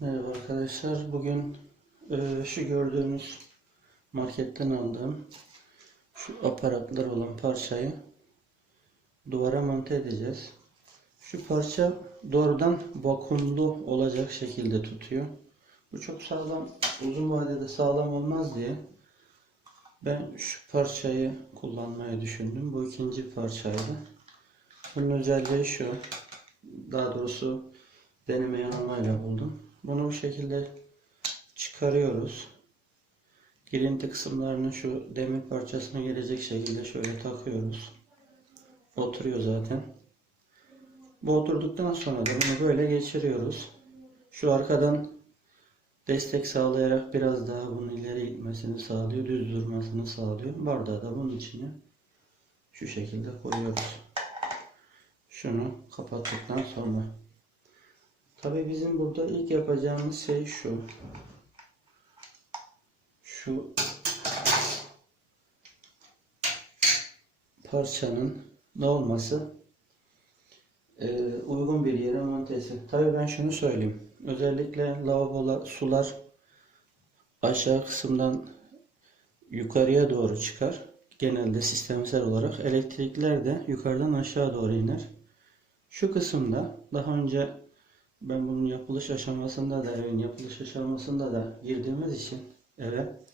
Merhaba arkadaşlar. Bugün e, şu gördüğünüz marketten aldığım şu aparatlar olan parçayı duvara monte edeceğiz. Şu parça doğrudan vakumlu olacak şekilde tutuyor. Bu çok sağlam, uzun vadede sağlam olmaz diye ben şu parçayı kullanmayı düşündüm. Bu ikinci parçaydı. Bunun özelliği şu. Daha doğrusu deneme yanılmayla buldum. Bunu bu şekilde çıkarıyoruz. Girinti kısımlarını şu demir parçasına gelecek şekilde şöyle takıyoruz. Oturuyor zaten. Bu oturduktan sonra da bunu böyle geçiriyoruz. Şu arkadan destek sağlayarak biraz daha bunu ileri gitmesini sağlıyor. Düz durmasını sağlıyor. Bardağı da bunun içine şu şekilde koyuyoruz. Şunu kapattıktan sonra Tabii bizim burada ilk yapacağımız şey şu. Şu parçanın ne olması e, uygun bir yere montesi. Tabii ben şunu söyleyeyim. Özellikle lavabolar, sular aşağı kısımdan yukarıya doğru çıkar. Genelde sistemsel olarak elektrikler de yukarıdan aşağı doğru iner. Şu kısımda daha önce ben bunun yapılış aşamasında da evin yapılış aşamasında da girdiğimiz için eve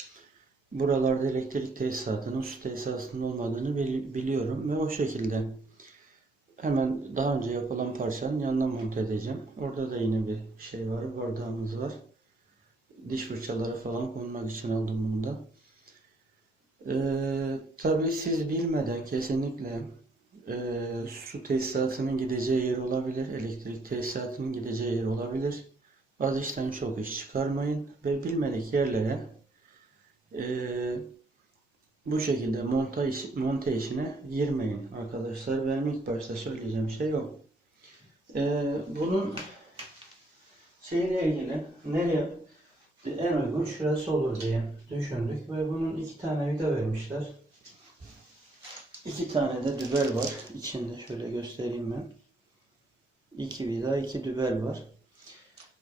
buralarda elektrik tesisatının su tesisatının olmadığını bili- biliyorum ve o şekilde hemen daha önce yapılan parçanın yanına monte edeceğim. Orada da yine bir şey var, bardağımız var. Diş fırçaları falan konmak için aldım bunu da. Ee, tabii siz bilmeden kesinlikle e, su tesisatının gideceği yer olabilir, elektrik tesisatının gideceği yer olabilir. Az işten çok iş çıkarmayın ve bilmedik yerlere e, bu şekilde monta iş, monte işine girmeyin arkadaşlar. Benim ilk başta söyleyeceğim şey o. E, bunun şeyle ilgili nereye en uygun şurası olur diye düşündük ve bunun iki tane vida vermişler. İki tane de dübel var. İçinde şöyle göstereyim ben. İki vida, iki dübel var.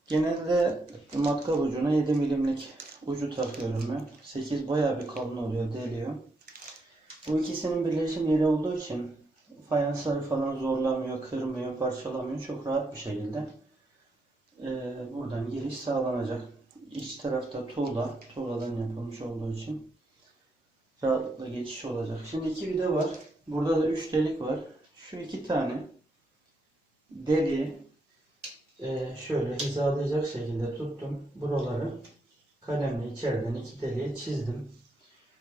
Genelde matkap ucuna 7 milimlik ucu takıyorum ben. 8 bayağı bir kalın oluyor, deliyor. Bu ikisinin birleşim yeri olduğu için fayansları falan zorlamıyor, kırmıyor, parçalamıyor. Çok rahat bir şekilde ee, buradan giriş sağlanacak. İç tarafta tuğla, tuğladan yapılmış olduğu için rahatlıkla geçiş olacak. Şimdi iki vida var. Burada da üç delik var. Şu iki tane deliği e, şöyle hizalayacak şekilde tuttum. Buraları kalemle içeriden iki deliğe çizdim.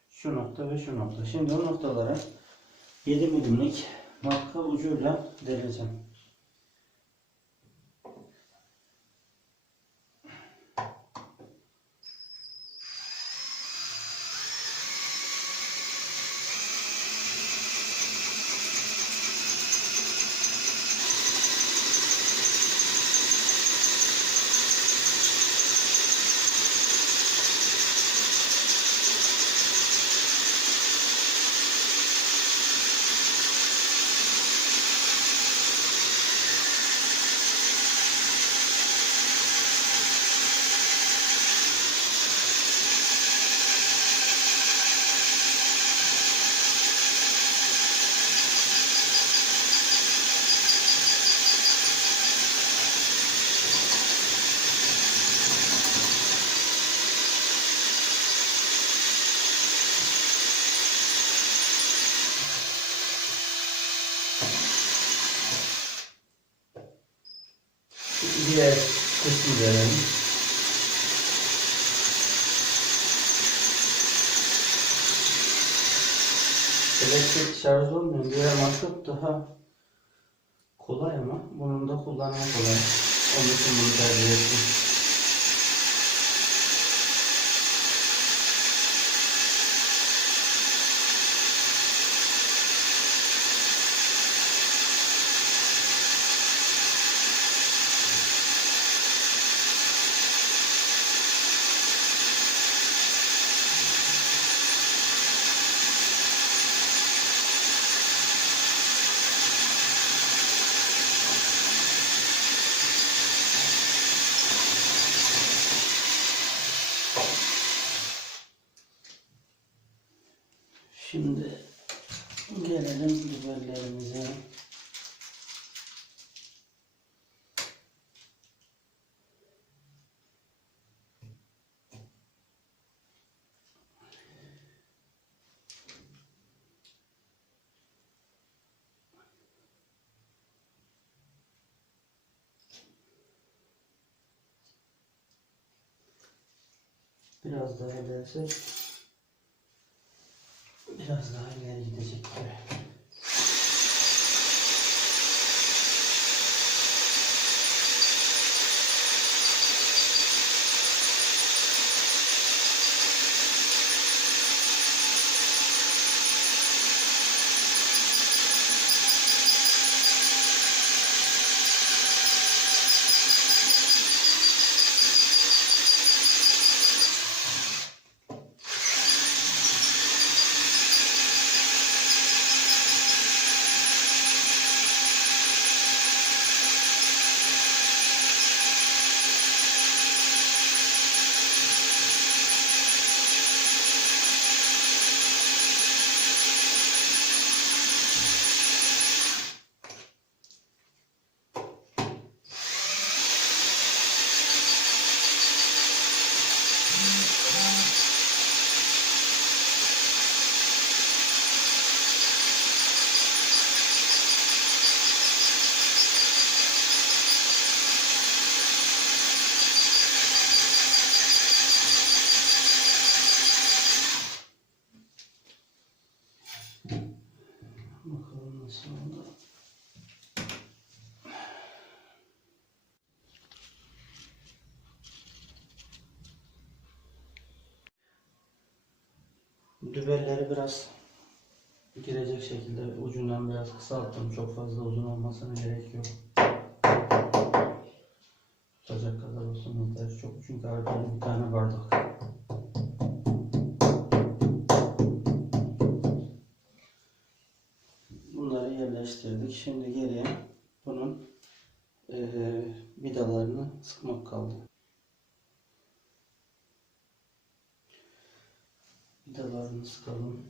Şu nokta ve şu nokta. Şimdi o noktalara 7 milimlik matkap ucuyla deleceğim. Diğer kısmı. Elektrik şarj olmayan diğer matkap daha kolay ama bunun da kullanımı kolay. Onun için bunu tercih ettim. Şimdi gelelim biberlerimize. Biraz daha edersek biraz daha ileri gidecek gibi. Bakalım nasıl oldu. Dübelleri biraz girecek şekilde ucundan biraz kısalttım. Çok fazla uzun olmasına gerek yok. Tutacak kadar olsun yeter. Çok çünkü arkada bir tane bardak. Şimdi geriye bunun vidalarını sıkmak kaldı. Vidalarını sıkalım.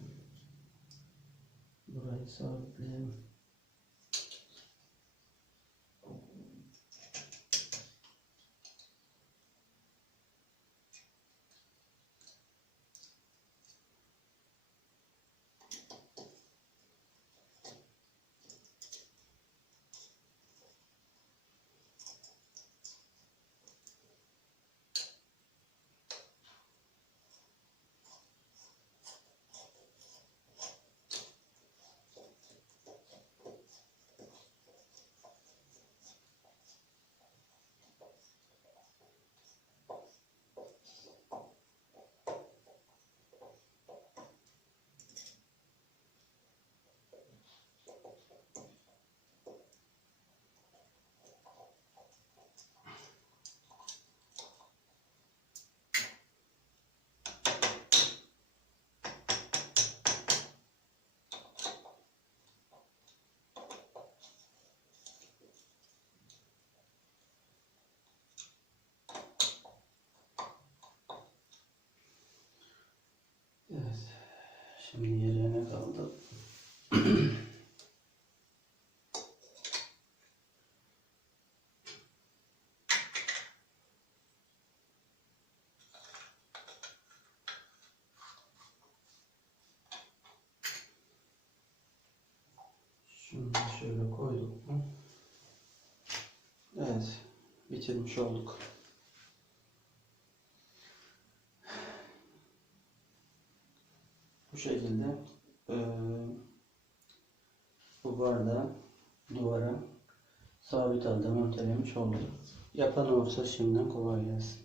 Burayı sabitleyelim. Evet. Şimdi geriye ne kaldı? Şunu şöyle koyduk mu? Evet. Bitirmiş olduk. Bu şekilde eee, bu bardağı duvara sabit halde montelemiş olduk. Yapan olursa şimdiden kolay gelsin.